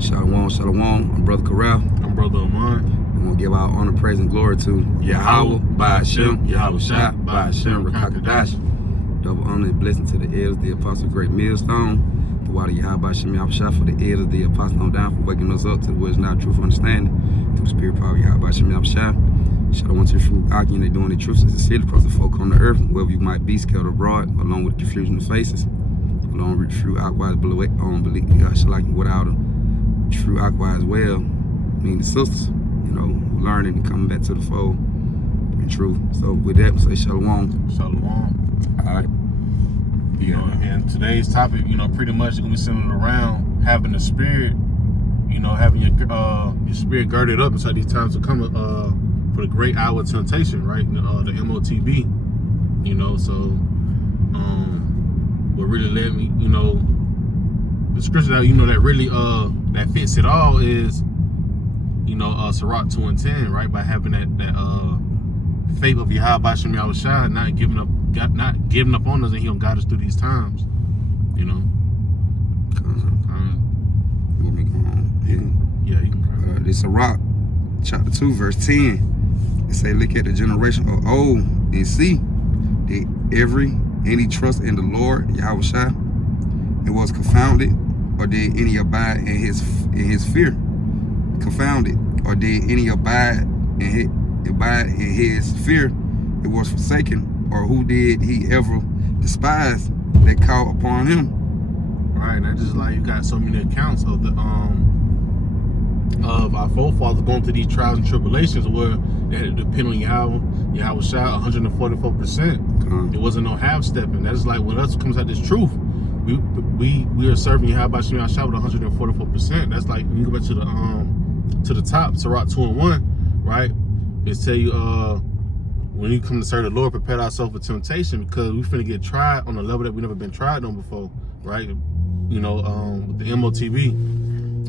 Shalom, shalom. I'm Brother Corral. I'm Brother Amon. I'm going to give our honor, praise, and glory to Yahweh, Ba'ashem, Yahweh Shah, Ba'ashem, Rakakadash. Double honor and blessing to the elders, the apostle, great millstone. The water Yahweh, Ba'ashem, Yahweh Shah, for the elders, the apostle on down, for waking us up to the words not truth, understanding. Through the spirit power, Yahweh, Ba'ashem, Yahweh Shah. Shalom to the true Aki, they doing the truth sincerely across the folk on the earth, wherever you might be, scattered abroad, along with the confusion of faces. Along with the true Aqua, believe without a true Aqua as well, meaning the sisters, learning and coming back to the fold in truth. So with that, we say shalom. Shalom. All right. And today's topic, pretty much is gonna be centered around having the spirit, having your spirit girded up inside these times to come for the great hour of temptation, right? The MOTB. So what really led me, the scripture that that really that fits it all is Sirach 2:10, right? By having that faith of Yahweh Ba'ashem Yahweh Shah, not giving up on us, and He'll guide us through these times. You want me to go on? Yeah, you can. This Sirach chapter 2 verse 10. It say, look at the generation of old and see that any trust in the Lord Yahweh Shah, it was confounded, or did any abide in his fear? Confounded, or did any abide in his fear? It was forsaken, or who did he ever despise that called upon him? Right, that's just like you got so many accounts of our forefathers going through these trials and tribulations where they had to depend on Yahweh Shah 144%. It wasn't no half stepping. That's like when us comes out this truth. We are serving Yahweh Shah with 144%. That's like when you go back to the top, Sirach 2:1, right? It tell you when you come to serve the Lord, prepare ourselves for temptation, because we finna get tried on a level that we never been tried on before, right? With the MOTB,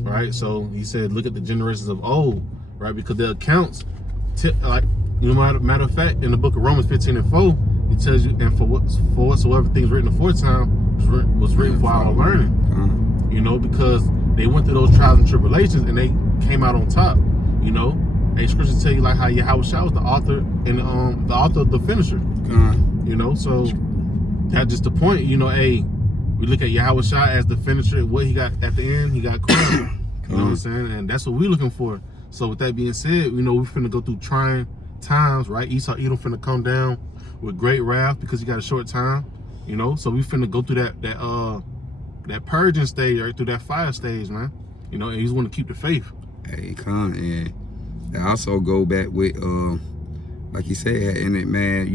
right? So he said, look at the generations of old, right? Because the accounts, matter of fact, in the book of Romans 15:4, it tells you, and for whatsoever things written aforetime was written for our learning, because they went through those trials and tribulations and they came out on top, A scripture tell you like how Yahweh Shah was the author and the author of the finisher, so that's just the point, we look at Yahweh Shah as the finisher. What he got at the end, he got crowned. You know what I'm saying? And that's what we're looking for. So with that being said, we finna go through trying times, right? Esau Edom finna come down with great wrath because he got a short time, So we finna go through that purging stage, right? Through that fire stage, man. And he's want to keep the faith. Hey, and I also go back with, like you said, in it, man,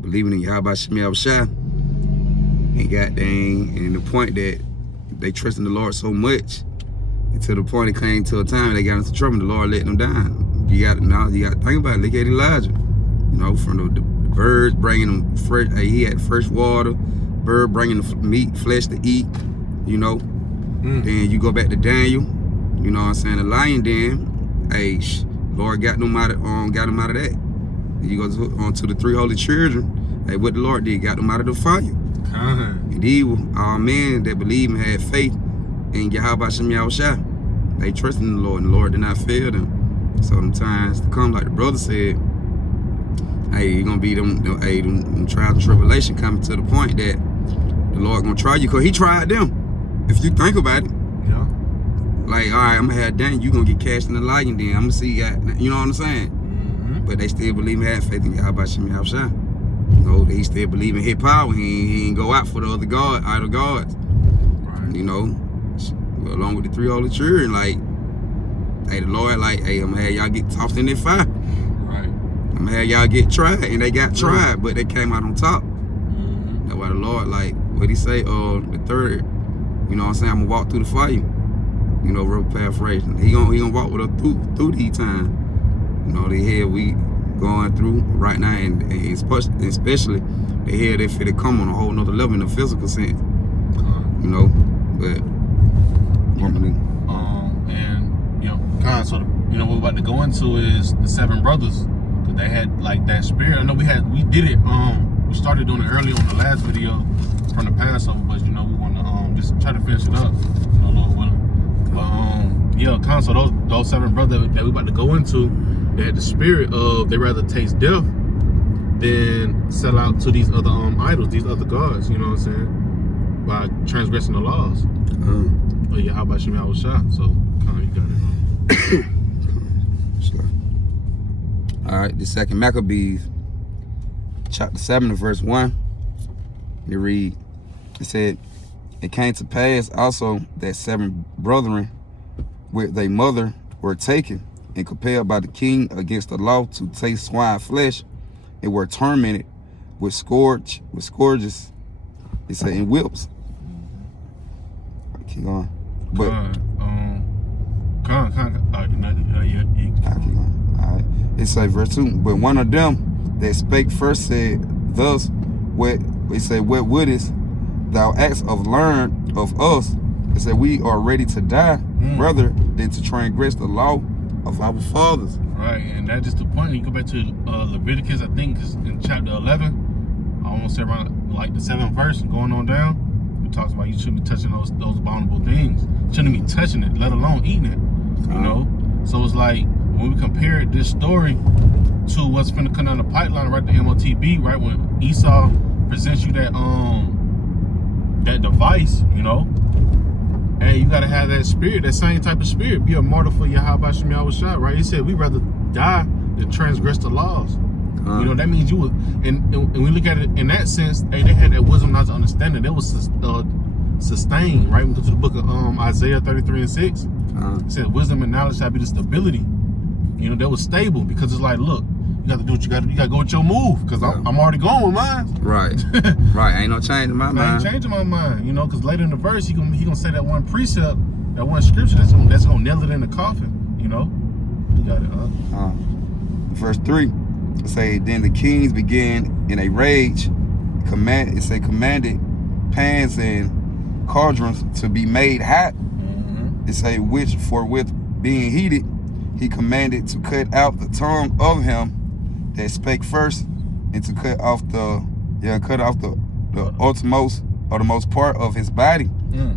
believing in Yahweh Ba'ashem Yahweh Shah. And and the point that they trust in the Lord so much, and to the point it came to a time they got into trouble, the Lord let them down. You got to think about it. Look at Elijah, from the birds bringing them fresh. He had fresh water, bird bringing the meat, flesh to eat. Then you go back to Daniel. You know what I'm saying? The lion den. Lord got them out of that. And you go on to the three holy children. Hey, what the Lord did, got them out of the fire. And these were all men that believed and had faith in Yahweh Ba'ashem Yahweh Shah. They trusted in the Lord, and the Lord did not fail them. So them times to come, like the brother said, you're gonna be them trials and tribulation coming to the point that the Lord gonna try you, because he tried them. If you think about it. Yeah. Like, all right, I'm gonna have Daniel, you gonna get cast in the lion den. I'm gonna see you know what I'm saying? Mm-hmm. But they still believe and had faith in Yahweh Ba'ashem Yahweh Shah. They still believe in his power. He ain't go out for the other idol gods. Right. Along with the three holy children, the Lord, I'm gonna have y'all get tossed in that fire. Right. I'm gonna have y'all get tried, and they got tried, but they came out on top. That's why the Lord, what he say, the third, I'm gonna walk through the fire. Real paraphrasing. He gonna walk with us through these times. The hell we going through right now, and especially the hell they fit to come on a whole nother level in a physical sense. But so what we're about to go into is the 7 brothers, because they had that spirit. I know we did it. We started doing it early on the last video from the Passover, but we want to just try to finish it up, Lord willing. But So those 7 brothers that we about to go into, they had the spirit of they rather taste death than sell out to these other idols, these other gods. You know what I'm saying? By transgressing the laws. Oh yeah, how about Shemi Awashai? So you got it. Sure. All right, the 2nd Maccabees, chapter 7, verse 1. You read, it said, "It came to pass also that 7 brethren with their mother were taken and compelled by the king against the law to taste swine flesh, and were tormented with scourges." It said, "in whips." Keep going. But all right. It says verse 2. "But one of them that spake first said thus, what wouldest thou ask of learn of us? It said, we are ready to die rather than to transgress the law of our fathers." Right, and that's just the point. You go back to Leviticus, I think it's in chapter 11, I almost say around like the 7th verse and going on down. It talks about you shouldn't be touching those abominable things. You shouldn't be touching it, let alone eating it. You know? So it's like when we compare this story to what's finna come down the pipeline right at the MOTB, right when Esau presents you that that device, you know, hey, you gotta have that spirit, that same type of spirit. Be a martyr for Yahweh Shemi Awashai, right? He said we rather die than transgress the laws. You know, that means you would, and we look at it in that sense, hey, they had that wisdom, knowledge, understanding. They was sustained, right? We go to the book of Isaiah 33:6. It said, "Wisdom and knowledge shall be the stability." You know, they was stable because it's like, look, you got to do what you got to do. You got to go with your move because I'm already going with mine. Right. Right. Ain't no change in my mind. I ain't changing my mind, you know, because later in the verse, he gonna say that one precept, that one scripture that's gonna nail it in the coffin, you know. You got it, huh? Verse 3. It say, "Then the kings began in a rage, commanded pans and cauldrons to be made hot." It say, "which forthwith being heated, he commanded to cut out the tongue of him that spake first, and to cut off the utmost or the most part of his body."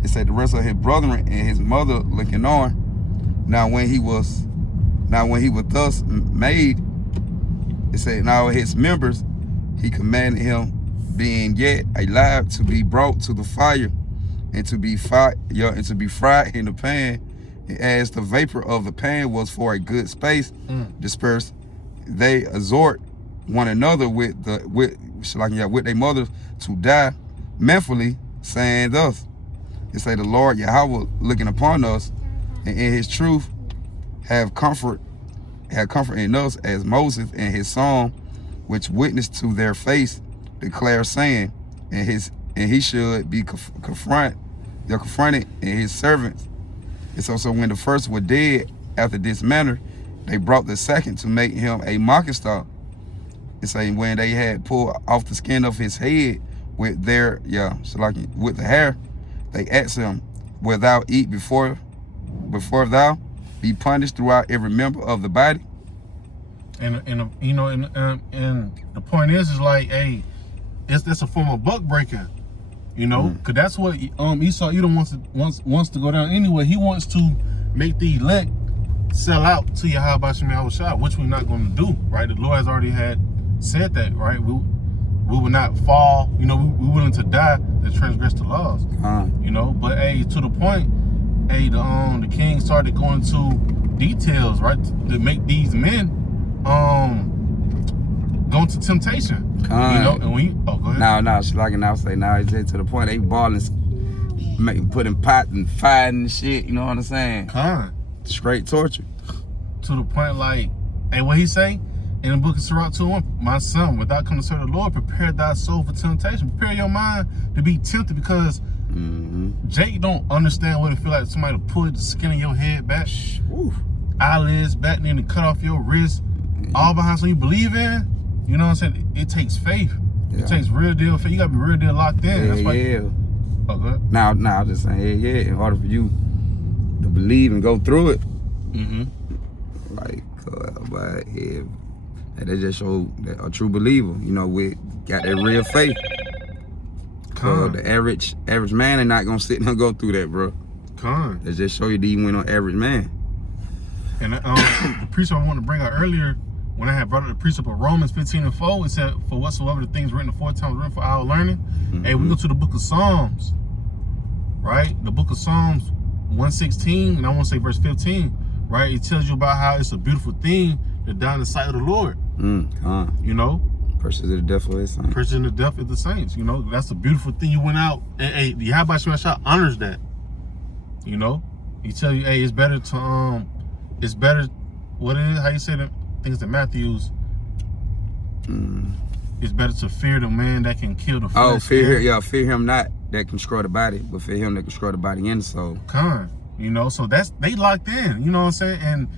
It said, "The rest of his brethren and his mother looking on. Now when he was thus made," it said, "now his members he commanded him, being yet alive, to be brought to the fire, and to be fried in the pan. And as the vapor of the pan was for a good space dispersed, they exhort one another with their mothers to die manfully, saying thus." It say, "The Lord Yahweh looking upon us, and in his truth have comfort in us, as Moses and his son, which witnessed to their face, declare, saying, and he should be confronted in his servants. And so when the first were dead after this manner, they brought the second to make him a mocking stock. It say, when they had pulled off the skin of his head with with the hair, they asked him, will thou eat before thou be punished throughout every member of the body?" And the point is like, hey, that's a form of buck breaking, you know, because that's what Esau Edom wants to go down anyway. He wants to make the elect sell out to Yahweh Shemi Awashai, which we're not going to do, right? The Lord has already said that, right? We will not fall, you know, we're willing to die to transgress the laws, you know. But hey, to the point, hey, the king started going to details, right, to make these men go into temptation. You know, and go ahead. No, it's like, and I'll say, now it's to the point they balling, putting pot and fighting and shit, you know what I'm saying? Straight torture. To the point, like, hey, what he say in the book of Sirach 2:1, "My son, without coming to serve the Lord, prepare thy soul for temptation." Prepare your mind to be tempted, because Jake don't understand what it feel like somebody to pull the skin of your head back, eyelids back, and then to cut off your wrist, all behind something you believe in. You know what I'm saying? It takes faith. It takes real deal faith. You gotta be real deal locked in. That's why. Oh, good. Now, I'm just saying, in order for you to believe and go through it, like, but yeah, they just show that a true believer, you know, got that real faith. The average man ain't not gonna sit and go through that, bro. They just show you that you went on average man. And the precept I wanted to bring out earlier, when I had brought up the precept of Romans 15:4, it said, "For whatsoever the things written aforetime written for our learning." Hey, we go to the book of Psalms, right? The book of Psalms 116, and I want to say verse 15, right? It tells you about how it's a beautiful thing to die in the sight of the Lord. You know? Purchase of the death of his saints. Purchasing the death of the saints. You know, that's a beautiful thing. You went out, and hey, the Yahweh Shah honors that. You know? He tell you, hey, it's better to, it's better, what it is, how you say that? I think it's in Matthews. It's better to fear the man that can kill the flesh. Fear him not that can destroy the body, but fear him that can destroy the body and the soul. You know, so they locked in, you know what I'm saying? And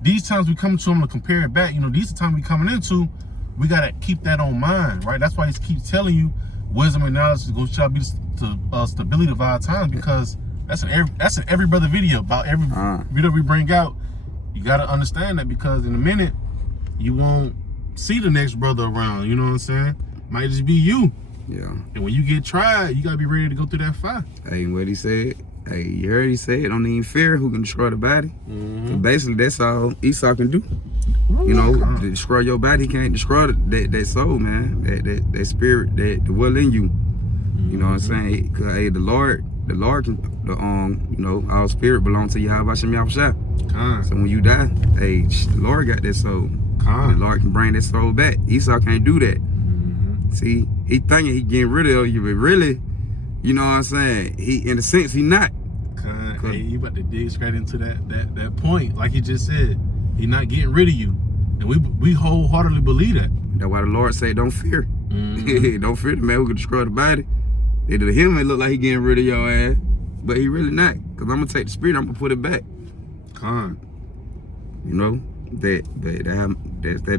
these times we come to them to compare it back, you know, these are the times we coming into, we gotta keep that on mind, right? That's why he keeps telling you wisdom and knowledge shall be the stability of our times, because that's in every brother video. About every video we bring out, you gotta understand that, because in a minute you won't see the next brother around, you know what I'm saying? Might just be you. Yeah. And when you get tried, you gotta be ready to go through that fire. Hey, what he said? Hey, you heard he said, don't even fear who can destroy the body. So basically, that's all Esau can do. You know, to destroy your body, he can't destroy that soul, man. That spirit that dwell in you. You know what I'm saying? Cause hey, the Lord can, you know, our spirit belongs to Yahweh Shem Yahushua. So when you die, hey, the Lord got that soul. The Lord can bring that soul back. Esau can't do that. See, he thinking he getting rid of you, but really, you know what I'm saying? He, in a sense, he not. Hey, you about to dig straight into that point, like you just said. He not getting rid of you, and we wholeheartedly believe that. That's why the Lord say, don't fear. Don't fear the man who can destroy the body. To him, it look like he getting rid of your ass, but he really not. Cause I'm gonna take the spirit, I'm gonna put it back. You know, that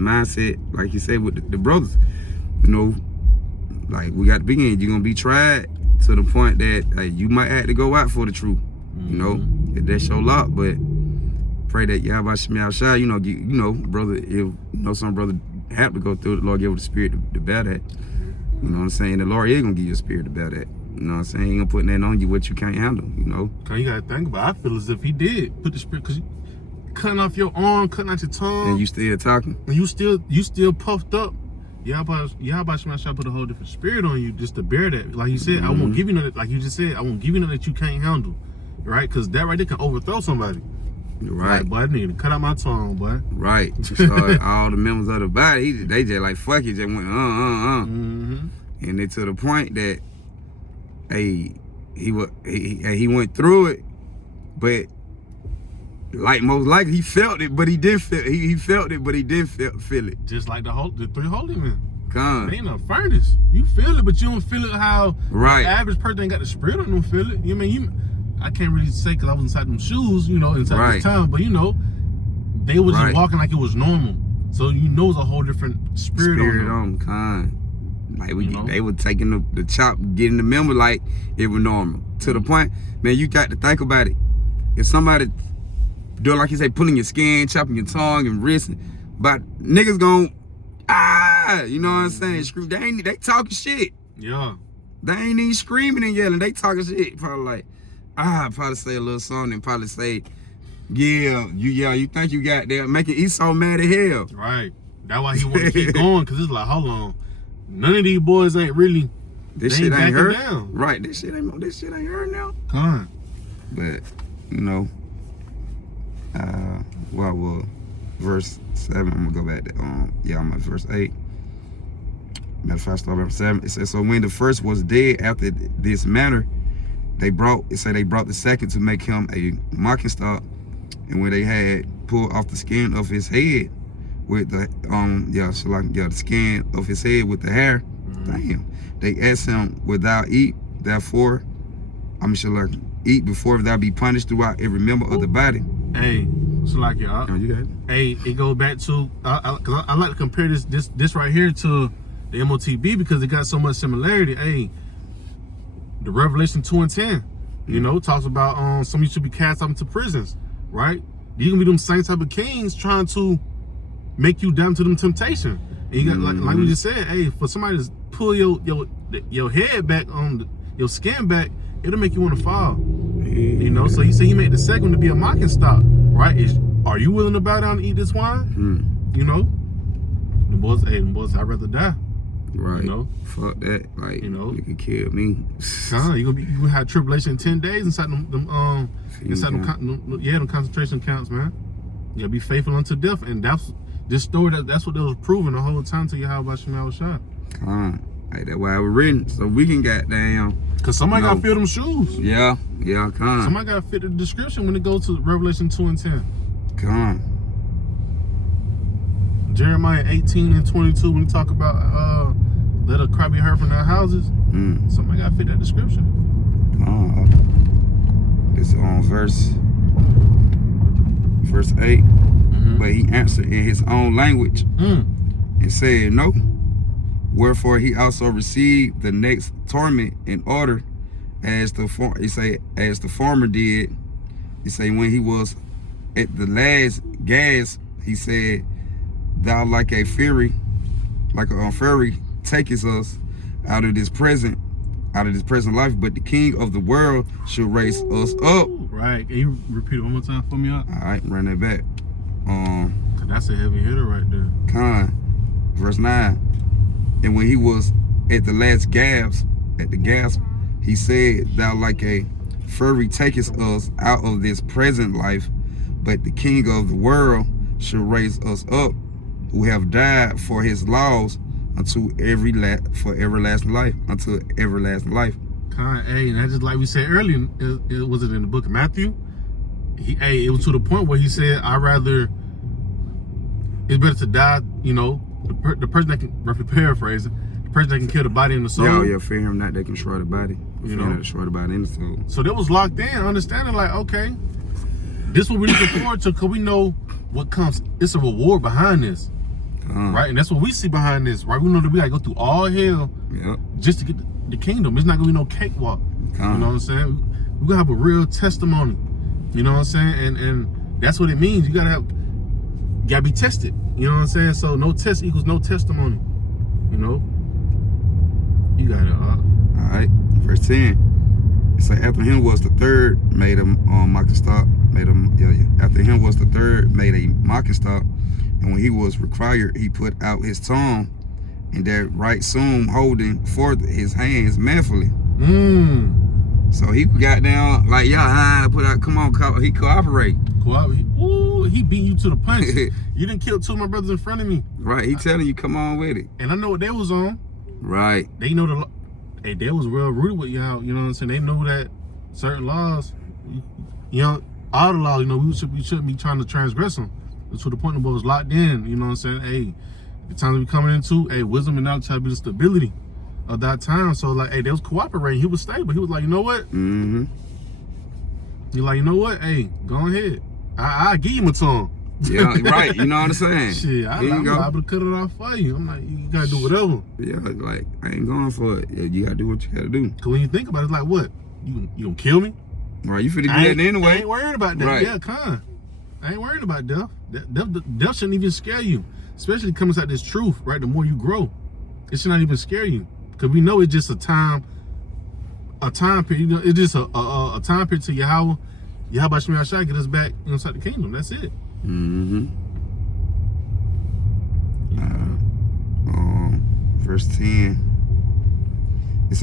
mindset, like you said with the brothers. You know, like we got to begin. You're gonna be tried to the point that you might have to go out for the truth. You know, if that's your lot, but pray that Yahweh Shem Yahushua, you know, brother, if you know some brother have to go through it, the Lord give you the spirit to bear that. You know what I'm saying? The Lord is gonna give you a spirit to bear that. You know what I'm saying? He ain't gonna put nothing on you what you can't handle, you know? You gotta think about it. I feel as if he did put the spirit, cause cutting off your arm, cutting out your tongue. And you still talking. And you still puffed up. Yahweh Shem put a whole different spirit on you just to bear that. Like you said, I won't give you nothing, like you just said, I won't give you nothing that you can't handle. Right? Cause that right there can overthrow somebody. Right. Like, boy, I need to cut out my tongue, boy. Right. So all the members of the body, they just like, fuck it, just went, And then to the point that, hey, he went through it, but like most likely he felt it, but he didn't feel it. He felt it, but he didn't feel it. Just like the three holy men. They ain't a furnace. You feel it, but you don't feel it how the average person ain't got the spirit on them feel it. You mean I can't really say because I was inside them shoes, you know, inside this time, but you know, they was just walking like it was normal. So you know it's a whole different spirit on them. Like they were taking the chop, getting the member like it was normal. To the point, man, you got to think about it. If somebody do like you say, pulling your skin, chopping your tongue and wrist, but niggas gon' you know what I'm saying? Scream. They talking shit. Yeah. They ain't even screaming and yelling. They talking shit. Probably like, probably say a little something and probably say, you think you got there, making Esau mad as hell. Right. That's why he want to keep going, because it's like, hold on. None of these boys ain't really, this shit ain't heard. Down. Right. This shit ain't heard now. But, you know, verse 7, I'm gonna go back to, I'm at verse 8. Matter of fact, start at 7. It says, so when the first was dead after this manner, they brought the second to make him a mocking stock, and when they had pulled off the skin of his head with the the skin of his head with the hair, they asked him, "Wilt thou eat? Therefore, eat before thou be punished throughout every member of the body." Hey, so like you got it. Hey, it goes back to cause I like to compare this right here to the MOTB because it got so much similarity. Hey, the Revelation 2:10, you know, talks about some of you should be cast out into prisons, right? You can be them same type of kings trying to make you down to them temptation. And you got like we just said, hey, for somebody to pull your head back on your skin back, it'll make you want to fall. You know, so he said he made the second one to be a mocking stock, right? are you willing to bow down and eat this wine? You know, the boys, I'd rather die. Right. You know, fuck that. Like, you know, you can kill me. You gonna have tribulation in 10 days inside them concentration camps, man. You gotta be faithful unto death, and that's this story. That's what they was proving the whole time to Yahweh Shema Shah. Like that's why it was written, so we can goddamn. Cause somebody gotta fill them shoes. Yeah, Somebody gotta fit the description when it goes to Revelation 2 and 10. Jeremiah 18 and 22, when you talk about let a cry be heard from their houses, somebody gotta fit that description. It's on verse 8. But he answered in his own language and said, No. Wherefore he also received the next torment in order, as the former did. He say when he was at the last gasp, he said, Thou like a fury takest us out of this present life, but the King of the world shall raise us up. Right. Can you repeat it one more time for me? All right, run that back. That's a heavy hitter right there. Verse 9. And when he was at the last gasp, he said, Thou like a fury takest us out of this present life, but the King of the world shall raise us up, who have died for his laws unto everlasting life. And that's just like we said earlier. It was in the book of Matthew. It was to the point where he said, it's better to die, you know, the person that can, roughly paraphrase it, the person that can kill the body and the soul. Yeah, fear him not that can destroy the body. You know, destroy the body and the soul. So they was locked in, understanding like, okay, this is what we're looking forward to, because we know what comes. It's a reward behind this. Right? And that's what we see behind this, right? We know that we gotta go through all hell just to get the kingdom. It's not gonna be no cakewalk. You know what I'm saying? We're gonna have a real testimony. You know what I'm saying? And that's what it means. You gotta be tested. You know what I'm saying? So no test equals no testimony. You know? You got it. Alright. Verse 10. It say after him was the third made a mocking stock. After him was the third made a mocking stock. And when he was required, he put out his tongue, and that right soon holding forth his hands manfully. So he got down like put out. Come on, he cooperate. Ooh, he beat you to the punch. You didn't kill two of my brothers in front of me. Right, he telling you, come on with it. And I know what they was on. Right. They know they was real rooted with y'all. You know what I'm saying? They know that certain laws, you know, all the laws, you know, we shouldn't be trying to transgress them. To the point the boy was locked in, you know what I'm saying? Hey, the time we coming into, wisdom and knowledge had to be the stability of that time. So like, they was cooperating. He was stable. He was like, you know what? You're like, you know what? Hey, go ahead. I'll give you my tongue. Yeah, right. You know what I'm saying? Shit, I'm liable to cut it off for you. I'm like, you gotta do whatever. Yeah, like, I ain't going for it. Yeah, you gotta do what you gotta do. Cause when you think about it, it's like, what? You gonna kill me? Right, you finna get it anyway. I ain't worried about that. Right. Yeah, I ain't worried about death. Death shouldn't even scare you, especially coming out this truth, right? The more you grow, it should not even scare you, because we know it's just a time period. You know, it's just a time period to Yahweh Shema Shai get us back inside the kingdom. That's it. Verse 10. It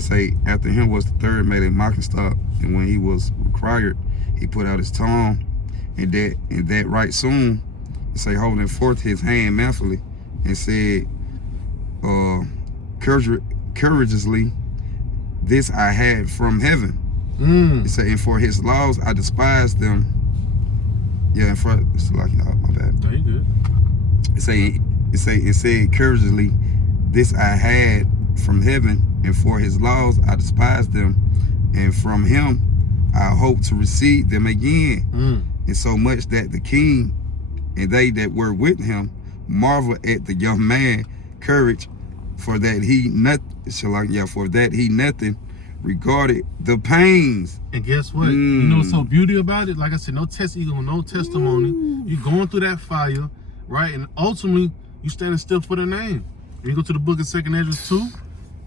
say after him was the third made a mocking stock, and when he was required, he put out his tongue. And that right soon, it say holding forth his hand manfully, and said, courageously, this I had from heaven. It say, and for his laws I despised them. Yeah, it's like, my bad. No, you good. It said courageously, this I had from heaven, and for his laws I despised them, and from him I hope to receive them again. And so much that the king and they that were with him marvel at the young man courage, for that he nothing regarded the pains. And guess what? You know what's so beauty about it? Like I said, no test equal no testimony. You going through that fire, right? And ultimately, you standing still for the name. When you go to the book of 2 Ezra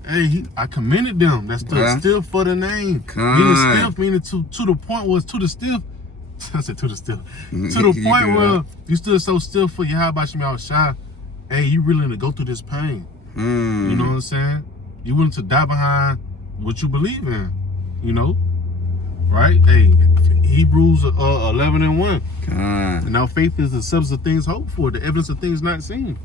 2, I commended them. That's still for the name. Getting stiff, meaning to the point was to the stiff, I said to the point where you stood so still for Yahweh Shem Shai. Hey, you willing to go through this pain? You know what I'm saying? You willing to die behind what you believe in? You know, right? Hey, Hebrews 11:1. And now faith is the substance of things hoped for, the evidence of things not seen.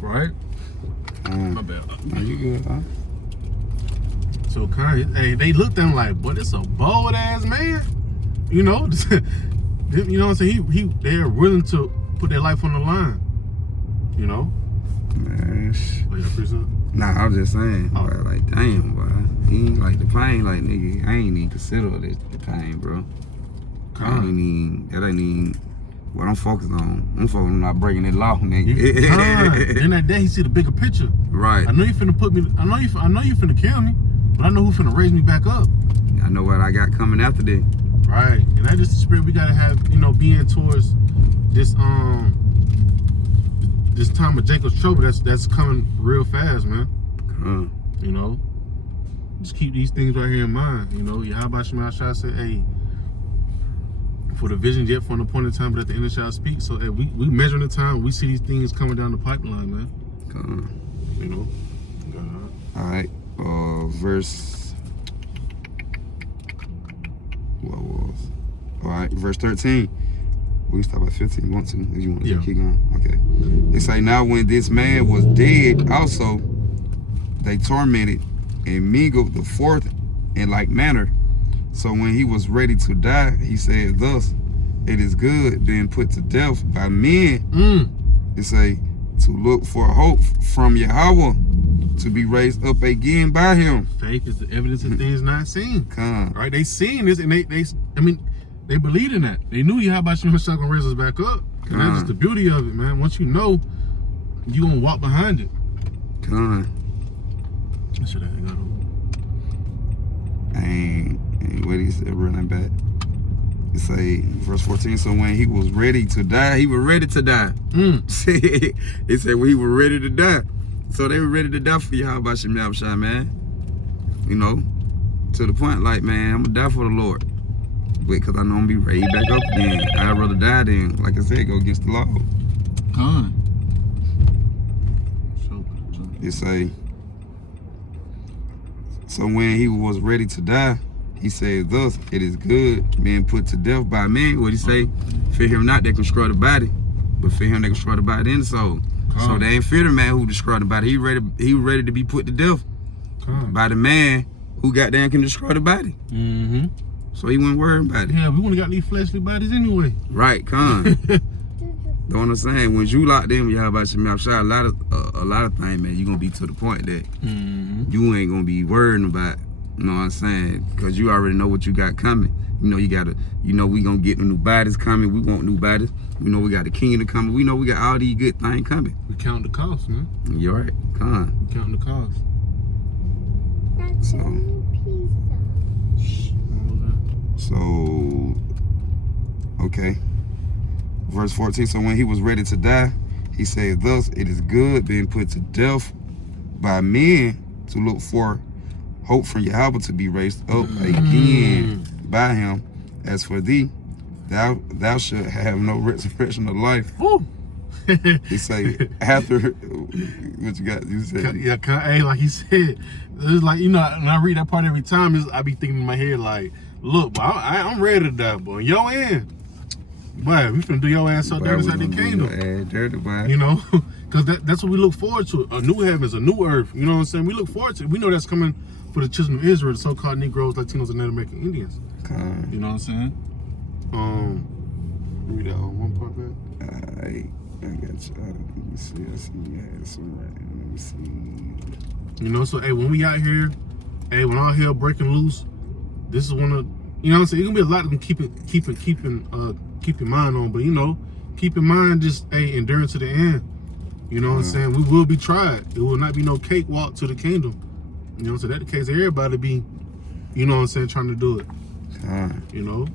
Right? My bad. No, you good, huh? So hey, they looked at him like, but it's a bold ass man. You know? You know what I'm saying? They're willing to put their life on the line. You know? Man, Wait, nah, I was just saying, Oh. boy, like, damn, boy. He ain't like the pain, like, nigga, I ain't even consider the pain, bro. That ain't even what I'm focused on. I'm focused on not breaking that law, nigga. Then that day he see the bigger picture. Right. I know you finna put me. I know you finna kill me, but I know who finna raise me back up. I know what I got coming after that. Right. And that's just the spirit we gotta have. You know, being towards this this time of Jacob's trouble that's coming real fast, man. You know, just keep these things right here in mind. You know, Yahweh Shem Shai said, hey, for the vision yet for an appointed time, but at the end it shall speak. So hey, we measuring the time. We see these things coming down the pipeline, man. You know. All right. Verse. What was? All right. Verse 13. We can stop at 15. You want to? If you want to keep going. Okay. They say, now when this man was dead, also they tormented and mingled the fourth in like manner. So when he was ready to die, he said, thus, it is good being put to death by men. It say, to look for hope from Yahweh, to be raised up again by him. Faith is the evidence of things not seen. Come. Right? They seen this and they believed in that. They knew Yahweh Shem Shai gonna raise us back up. Cause that's just the beauty of it, man. Once you know, you gonna walk behind it. Come. I should have got on. And what he said, running back. It say, verse 14, so when he was ready to die, he was ready to die. It said when he was ready to die. So they were ready to die for Yahweh Shem Shai, man. You know, to the point like, man, I'm gonna die for the Lord. Because I know I'm gonna be raised back up again. I'd rather die than, like I said, go against the law. It say, so when he was ready to die, he said, thus, it is good being put to death by men. What he say? Fear him not that can destroy the body, but fear him that can destroy the body and the soul. So they ain't fear the man who destroyed the body. He ready to be put to death by the man who goddamn can destroy the body. So he wasn't worried about it. Yeah, we wouldn't got these fleshly bodies anyway. Right, Know what I'm saying? When you locked in with Yahweh Shem Shai, a lot of things, man, you gonna be to the point that you ain't gonna be worrying about. You know what I'm saying? Because you already know what you got coming. You know we gonna get the new bodies coming. We want new bodies. We know we got the kingdom coming. We know we got all these good things coming. We count the cost, man. You're right. We counting the cost. So, okay. Verse 14, so when he was ready to die, he said, thus, it is good being put to death by men to look for hope from Yahweh to be raised up again by him. As for thee, thou shalt have no resurrection of life. He say, after, what you got? You said. Yeah, hey, like he said, it's like, you know, when I read that part every time, I be thinking in my head like, look, boy, I'm ready to die, boy. Yo in. Boy, we finna do your ass so dirty inside the kingdom. Dirty, boy. You know? Because that's what we look forward to. A new heavens, a new earth. You know what I'm saying? We look forward to it. We know that's coming for the children of Israel, the so-called Negroes, Latinos, and Native American Indians. You know what I'm saying? Read that one part back. I got you. Let me see. I see you had some right. Let me see. You know, so hey, when we out here, hey, when all hell breaking loose, this is one of, you know what I'm saying? It's gonna be a lot of them keep in mind on, but you know, keep in mind just enduring to the end. You know what I'm saying? We will be tried. It will not be no cakewalk to the kingdom. You know, so that's the case. Everybody be, you know what I'm saying, trying to do it. You know?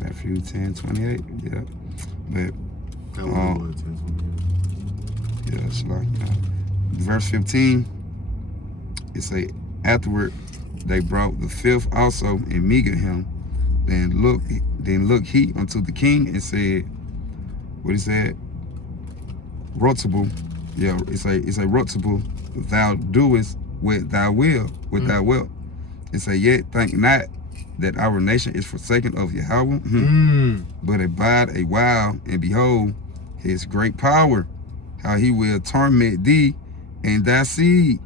That Matthew 10:28. Yeah. But That was 10:28. yeah, it's like verse 15. It say, afterward they brought the fifth also and meagered him. Then looked he unto the king and said, what he said? Rotable. Yeah, it's a rotable. Thou doest what thou will, with thy will. It say, yet think not that our nation is forsaken of Yahweh, but abide a while, and behold his great power, how he will torment thee and thy seed.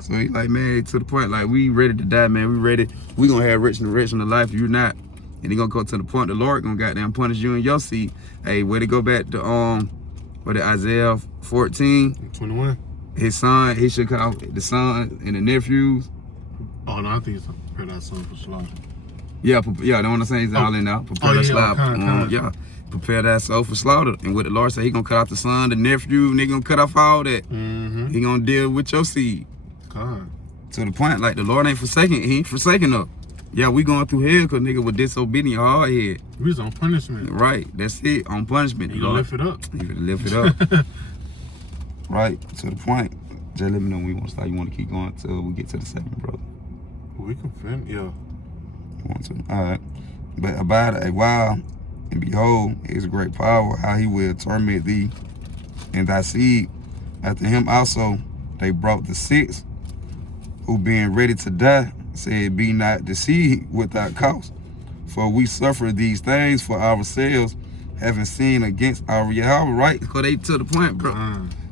So he like, man, to the point, like, we ready to die, man. We ready. We gonna have rich and the life. You're not. And he gonna go to the point the Lord gonna goddamn punish you and your seed. Hey, where they go back to Isaiah 14:21? His son, he should call the son and the nephews. Oh no, I think it's prepare that son for slaughter. Yeah, the one I'm saying is all in now. Prepare that slaughter. Yeah, prepare that soul for slaughter. And what the Lord said, he gonna cut off the son, the nephew, and he gonna cut off all that. He gonna deal with your seed. God. To the point, like, the Lord ain't forsaken. He ain't forsaken us. Yeah, we going through hell because nigga was disobedient, hard head. We was on punishment. Right, that's it, on punishment. You gonna lift it up. You gonna lift it up. Right, to the point. Just let me know when we want to start. You want to keep going till we get to the second, brother? We can finish, yeah. Want to? All right. But abide a while, and behold, his great power, how he will torment thee and thy seed. After him also they brought the sixth, who being ready to die, said, be not deceived without cause. For we suffer these things for ourselves, having sinned against our Yahweh, right? Because they to the point, bro.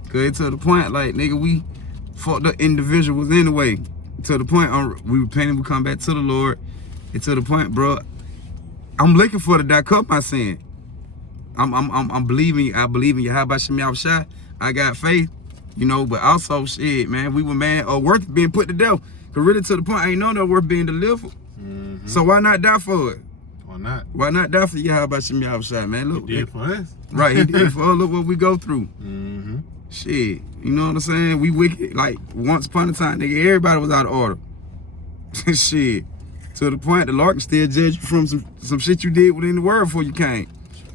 Because they to the point, like, nigga, we fucked up individuals anyway. To the point, we repented, we come back to the Lord. And to the point, bro, I'm looking for the die cup my sin. I'm believing, I believe in Yahweh Shem Yahushua. I got faith, you know, but also, shit, man, we were mad or worth being put to death. Because really, to the point, I ain't know no worth being delivered. So why not die for it? Why not? Why not die for Yahweh Shem Yahushua, man? Look, he did for us. Right, he did for us. Look what we go through. Shit, you know what I'm saying? We wicked. Like, once upon a time, nigga, everybody was out of order. Shit. To the point, the Lord can still judge you from some shit you did within the world before you came.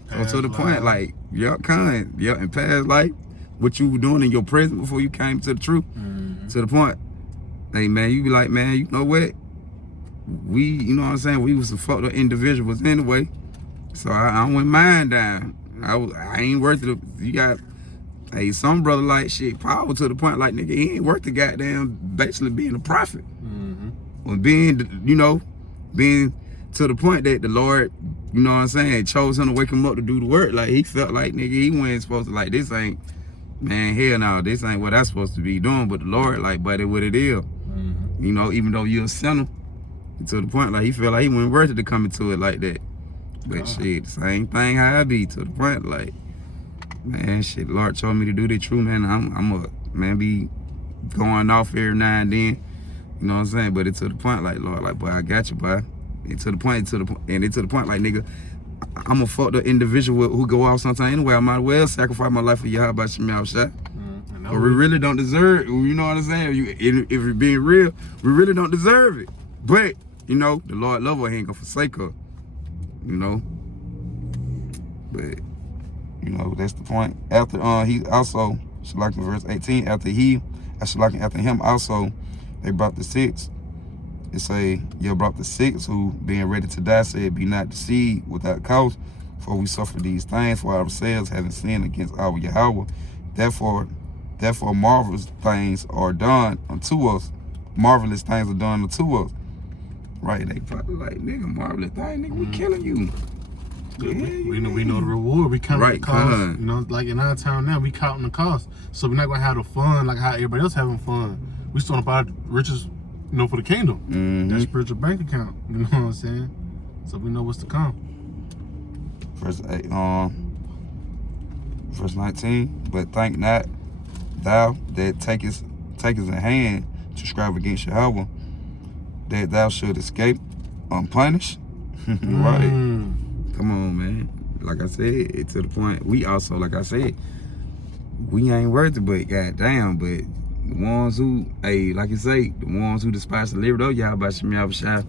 So to the point, like, in past life, what you were doing in your present before you came to the truth. To the point, hey, man, you be like, man, you know what? You know what I'm saying? We was some fucked up individuals anyway. So I went mine down. I ain't worth it. You got, hey, some brother like shit, power to the point, like, nigga, he ain't worth the goddamn, basically being a prophet. Or being, you know, being to the point that the Lord, you know what I'm saying, chose him to wake him up to do the work. Like, he felt like, nigga, he wasn't supposed to, like, this ain't, man, hell no, this ain't what I'm supposed to be doing. But the Lord, like, buddy, what it is. You know, even though you're a sinner, to the point, like, he felt like he wasn't worth it to come into it like that. But shit, the same thing how I be, to the point, like, man, shit, Lord told me to do the truth, man. I'm a, man, be going off every now and then. You know what I'm saying? But it's to the point, like, Lord, like, boy, I got you, boy. It's to the point, like, nigga, I'm a fucked up individual who go off sometime anyway. I might as well sacrifice my life for Yahweh Shem Yahushua. Or we really don't deserve, you know what I'm saying? If you're being real, we really don't deserve it. But, you know, the Lord love her, he ain't gonna forsake her. You know? But, you know, that's the point. After he also, Shalakim verse 18, after him also, they brought the six. It say, brought the six, who being ready to die said, be not deceived without cause, for we suffer these things for ourselves, having sinned against our Yahweh. Therefore marvelous things are done unto us. Marvelous things are done unto us. Right, they probably like, nigga, marvelous thing, nigga, we killing you. We know the reward. We count the cost. You know, like in our town now, we counting the cost. So we're not gonna have the fun like how everybody else having fun. We still about riches, you know, for the kingdom. That spiritual bank account. You know what I'm saying? So we know what's to come. Verse 8, verse 19. But think not thou that takest in hand to strive against Yahweh, that thou should escape unpunished. Right. Come on, man. Like I said, it's to the point. We also, like I said, we ain't worth it, but goddamn, but the ones who, hey, like you say, the ones who despise the liberty of Yahweh Shem Yahushua,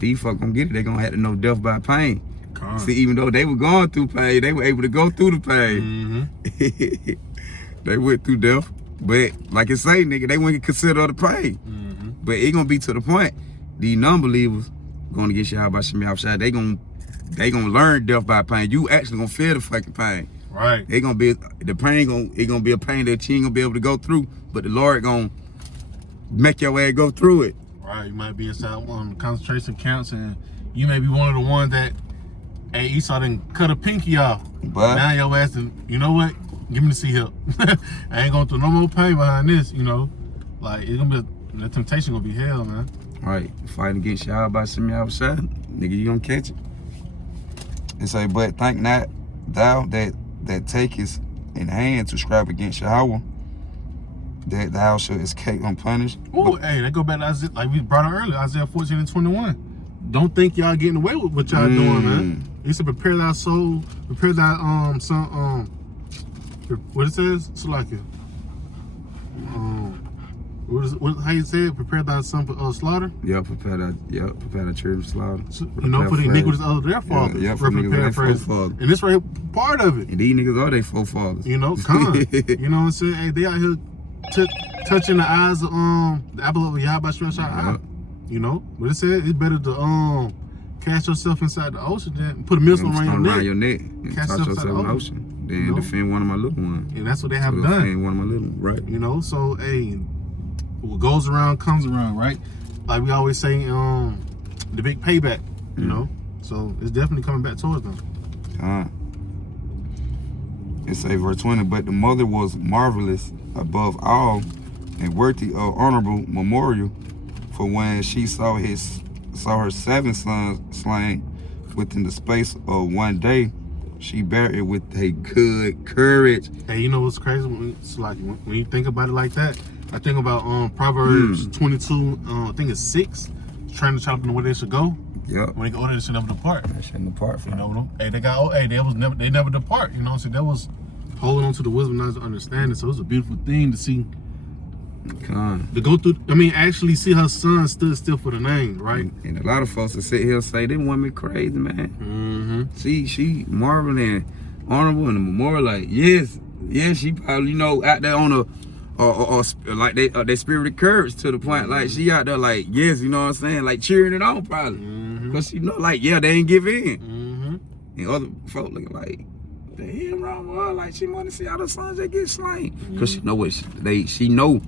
these folk gonna get it. They gonna have to know death by pain. Come. See, even though they were going through pain, they were able to go through the pain. Mm-hmm. They went through death, but like I say, nigga, they wouldn't consider the pain. Mm-hmm. But it gonna be to the point, these non-believers going against Yahweh Shem Yahushua, they gonna learn death by pain. You actually gonna feel the fucking pain. Right. It gonna be the pain. It gonna be a pain that you ain't gonna be able to go through, but the Lord gonna make your way go through it. Right. You might be inside one of the concentration camps, and you may be one of the ones that, hey, Esau done cut a pinky off. But Now your ass, you know what? Give me the C-help. I ain't going through no more pain behind this, you know. Like, it's gonna be, the temptation gonna be hell, man. right, fighting against Yahweh Shem Yahushua, nigga, you gonna catch it. It say, but think not thou that takest in hand to strive against Yahweh, that thou shalt escape unpunished. Ooh, hey, that go back to Isaiah, like we brought up earlier, Isaiah 14:21. Don't think y'all getting away with what y'all doing, man. He said, prepare thy soul, prepare thy what it says? So like it. How you say it? Prepare thy son for slaughter. Prepare the children for slaughter. You know, for the iniquities of their fathers. Yeah, for niggas their forefathers. And this right here, part of it. And these niggas are their forefathers. You know, come. You know what I'm saying? Hey, they out here touching the eyes of the apple of Yahweh Shem Yahushua. You know, but it said it's better to cast yourself inside the ocean than put a millstone around your neck. And cast toss yourself in the ocean. Then you know? defend one of my little ones. And that's what they have done. Defend one of my little ones, right? You know, so hey, what goes around comes around, right? Like we always say, the big payback. You know, so it's definitely coming back towards them. It say verse 20, but the mother was marvelous above all and worthy of honorable memorial, for when she saw her 7 sons slain within the space of one day, she bare it with a good courage. Hey, you know what's crazy? It's like when you think about it like that, I think about Proverbs 22, I think it's 6, trying to chop them where they should go. Yep. When they go there, they should never depart. They shouldn't depart from you know, hey, they never depart. You know, so that was holding on to the wisdom, knowledge, and understanding. So it was a beautiful thing to see. To go through, actually see her son stood still for the name, right? And a lot of folks that sit here and say, them women crazy, man. Mm-hmm. She marveling and honorable and the memorial, like, yes, she probably, out there on like they spirited courage to the point, like, she out there, like, yes, you know what I'm saying? Like, cheering it on, probably. Because she know, like, yeah, they ain't give in. And other folk looking like, the hell wrong with her? Like, she want to see all the sons that get slain. Because she know what she know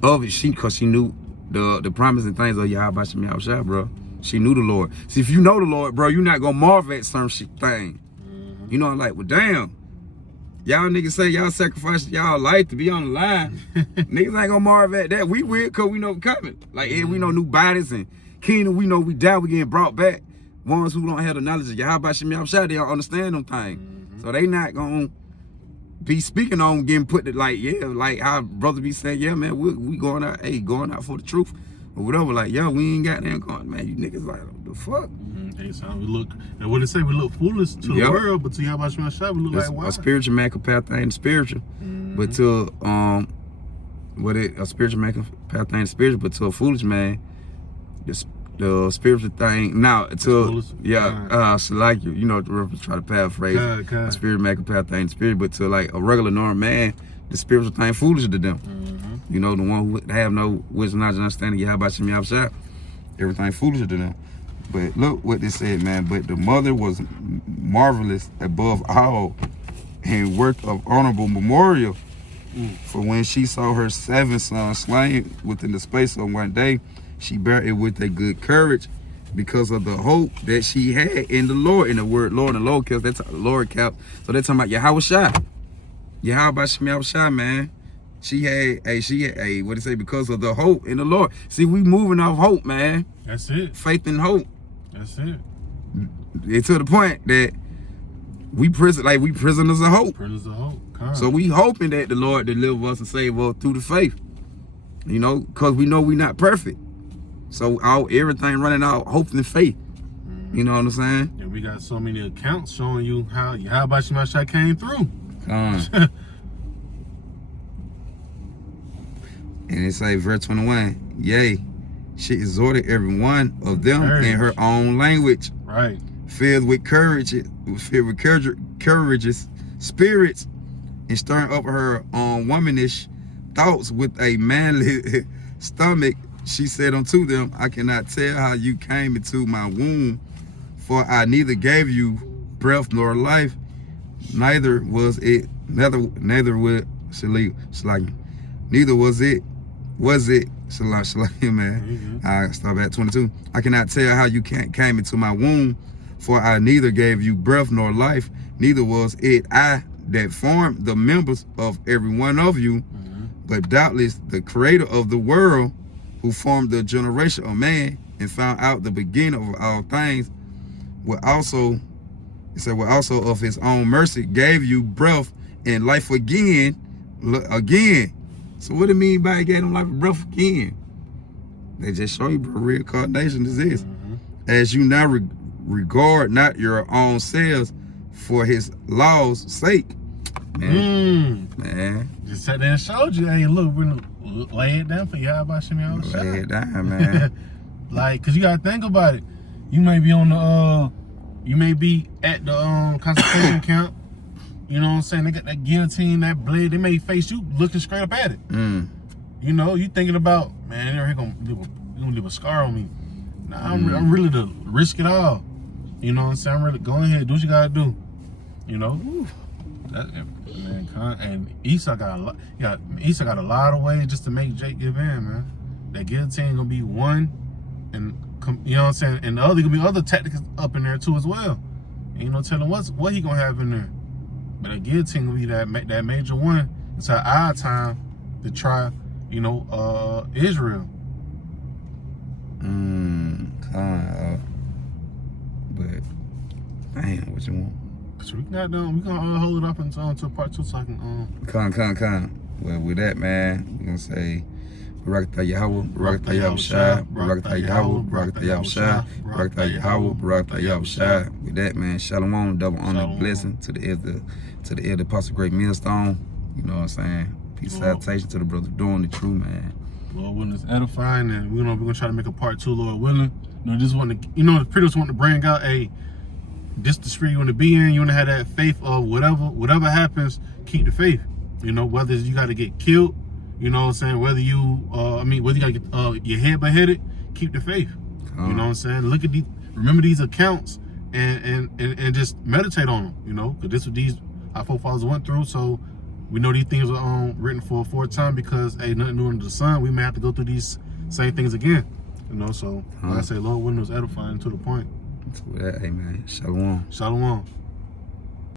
of it, because she knew the promise and things of Yahweh Shem Yahushua, bro. She knew the Lord. See, if you know the Lord, bro, you're not gonna marvel at certain thing. You know, like, well, damn, y'all niggas say y'all sacrifice y'all life to be on the line. Niggas ain't gonna marvel at that. We will, because we know it's coming. Like, yeah, we know new bodies and kingdom, we know we die, we getting brought back. Ones who don't have the knowledge of Yahweh Shem Yahushua, they don't understand them things. So they not gonna be speaking on getting put to, like, yeah, like how brother be saying, yeah, man, we going out for the truth or whatever. Like, yo, we ain't got them going, man. You niggas like, what the fuck? Hey, son, we look, and what they say, we look foolish to the world, but to Yahweh Shem Yahushua, we look like why? A spiritual man compare things spiritual, but to a spiritual man compare things spiritual, but to a foolish man, the spiritual thing. Now to like you know, try to paraphrase. A spiritual man compare things spiritual, but to like a regular normal man, the spiritual thing foolish to them. You know, the one who have no wisdom, knowledge, and understanding, Yahweh Shem Yahushua, everything foolish to them. But look what they said, man. But the mother was marvelous above all and worth of honorable memorial. For when she saw her 7 sons slain within the space of one day, she bare it with a good courage because of the hope that she had in the Lord. In the word Lord and Lord, because that's Lord cap. So they're talking about Yahweh Shai. Yahweh Shem Yahushua, man. She had what do you say? Because of the hope in the Lord. See, we moving off hope, man. That's it. Faith and hope. That's it. It's to the point that we prisoners of hope. Prisoners of hope. So we hoping that the Lord deliver us and save us through the faith. You know, because we know we're not perfect. So everything running out hope and faith. You know what I'm saying? And we got so many accounts showing you how Yahweh Shem Yahushua came through. And it say verse 21, yea, she exhorted every one of them in her own language. Right. Filled with courage, spirits, and stirring up her womanish thoughts with a manly stomach, she said unto them, I cannot tell how you came into my womb, for I neither gave you breath nor life, neither was it man. I stop at 22. I cannot tell how you came into my womb, for I neither gave you breath nor life, neither was it I that formed the members of every one of you, but doubtless the creator of the world, who formed the generation of man and found out the beginning of all things, will also of his own mercy gave you breath and life again. So what do it mean by he gave them life and breath again? They just show you, bro, reincarnation is this. As you now regard not your own selves for his law's sake. Man. Just sat there and showed you, hey, look, we're gonna lay it down for you. How about Shimmy on the shot? Lay it down, man. Like, cause you gotta think about it. You may be on the you may be at the concentration camp. You know what I'm saying? They got that guillotine, that blade. They may face you looking straight up at it. You know, you thinking about, man, they're gonna leave a scar on me. Nah, I'm really to risk it all. You know what I'm saying? I'm really going ahead, do what you gotta do. You know, and Esau got a lot. Esau got a lot of ways just to make Jake give in, man. That guillotine gonna be one, and you know what I'm saying. And the other gonna be other tactics up in there too as well. And you know, tell him what he gonna have in there. But a guillotine gonna be that major one. It's our time to try, you know, Israel. But man, what you want? So we gonna hold it up until part 2 so I can Well, with that, man, we gonna say Barakatah Yahweh, Barakatah Yahushua, Barakatah Yahweh, Barakatah Yahushua, Barakatah Yahweh, Barakatah Yahushua. With that, man, Shalom, double honor, blessing to the elder Apostle Great Millstone. You know what I'm saying? Peace, salutation to the brother doing the true, man. Lord willing, it's edifying, and we're gonna try to make a part 2, Lord willing. You know, just want to, you know, pretty much want to bring out this the spirit you want to be in. You want to have that faith of whatever happens, keep the faith. You know, whether you got to get killed, you know what I'm saying, whether you whether you got to get your head beheaded, keep the faith. You know what I'm saying? Look at remember these accounts and just meditate on them, you know, because this is what our forefathers went through. So we know these things are written for a fourth time, because nothing new under the sun. We may have to go through these same things again, you know. So like I say, Lord willing, was edifying to the point. Amen. Shalom. Shalom.